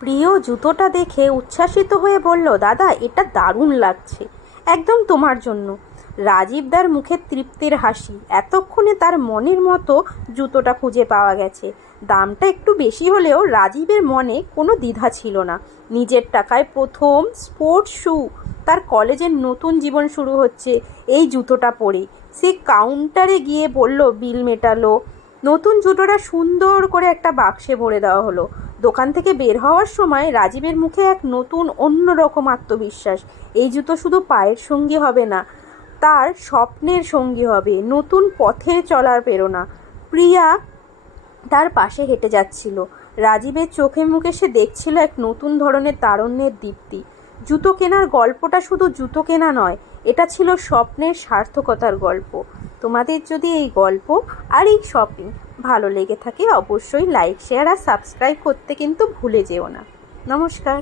প্রিয় জুতোটা দেখে উচ্ছ্বাসিত হয়ে বলল, দাদা এটা দারুণ লাগছে, একদম তোমার জন্য। রাজীবদার মুখে তৃপ্তির হাসি। এতক্ষণে তার মনের মতো জুতোটা খুঁজে পাওয়া গেছে। দামটা একটু বেশি হলেও রাজীবের মনে কোনো দ্বিধা ছিল না। নিজের টাকায় প্রথম স্পোর্টস শ্যু, তার কলেজের নতুন জীবন শুরু হচ্ছে এই জুতোটা পরে। সে কাউন্টারে গিয়ে বলল, বিল মেটালো। নতুন জুতোটা সুন্দর করে একটা বাক্সে ভরে দেওয়া হলো। দোকান থেকে বের হওয়ার সময় রাজীবের মুখে এক নতুন অন্যরকম আত্মবিশ্বাস। এই জুতো শুধু পায়ের সঙ্গী হবে না, তার স্বপ্নের সঙ্গী হবে, নতুন পথে চলার প্রেরণা। প্রিয়া তার পাশে হেঁটে যাচ্ছিল। রাজীবের চোখে মুখে সে দেখছিল এক নতুন ধরনের তারুণ্যের দীপ্তি। জুতো কেনার গল্পটা শুধু জুতো কেনা নয়, এটা ছিল স্বপ্নের সার্থকতার গল্প। তোমাদের যদি এই গল্প আর এই শপিং ভালো লেগে থাকে, অবশ্যই লাইক, শেয়ার আর সাবস্ক্রাইব করতে কিন্তু ভুলে যেও না। নমস্কার।